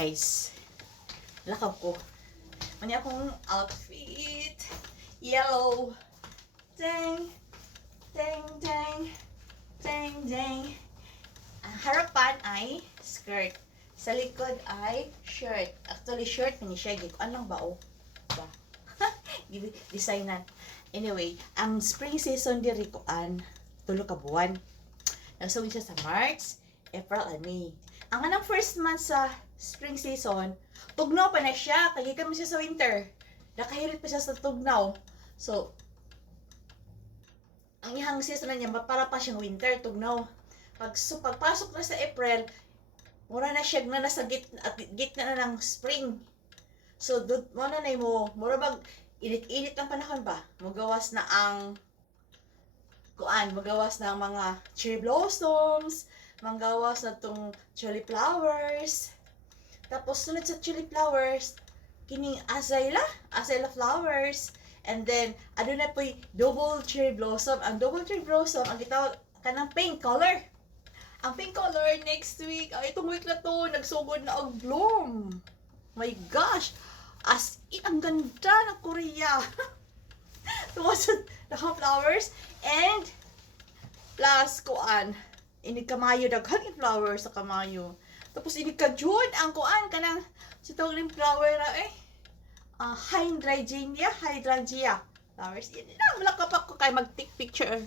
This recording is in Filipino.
guys. Lakaw ko. Mani akong outfit. Yellow. Dang. Dang, dang. Dang, dang. Ang harapan ay skirt. Sa likod ay shirt. Actually, shirt mini siya. Anong bao? Ba? Designan. Anyway, ang spring season diri ko tulo ka buwan. Nagsawin siya sa March, April, and May. Ang anang first month sa spring season, tugnaw pa na siya. Kaya kami siya sa winter. Nakahirit pa siya sa tugnaw. So, ang ihang season na niya, para pa siyang winter, tugnaw. Pagpasok na sa April, mura na siya na nasa gitna na ng spring. So, muna na mo, mura bag, init-init ang panahon ba? Magawas na ang magawas na ang mga cherry blossoms, magawas na tong cherry flowers. Tapos sunod sa cherry flowers, kining azalea flowers. And then aduna po'y double cherry blossom. Ang double cherry blossom ang gitawag kanang pink color. Ang pink color next week, itong week na to, nagsugod na og bloom. My gosh! As in, ang ganda ng Korea. Tuwas na flowers. And, plus, ini kamayo, daghan yung flowers sa kamayo. Tapos, ini ka-June, ang kanang, sa tawag ng flower na hydrangea flowers. Yan na, malakapak ko kay mag-take picture.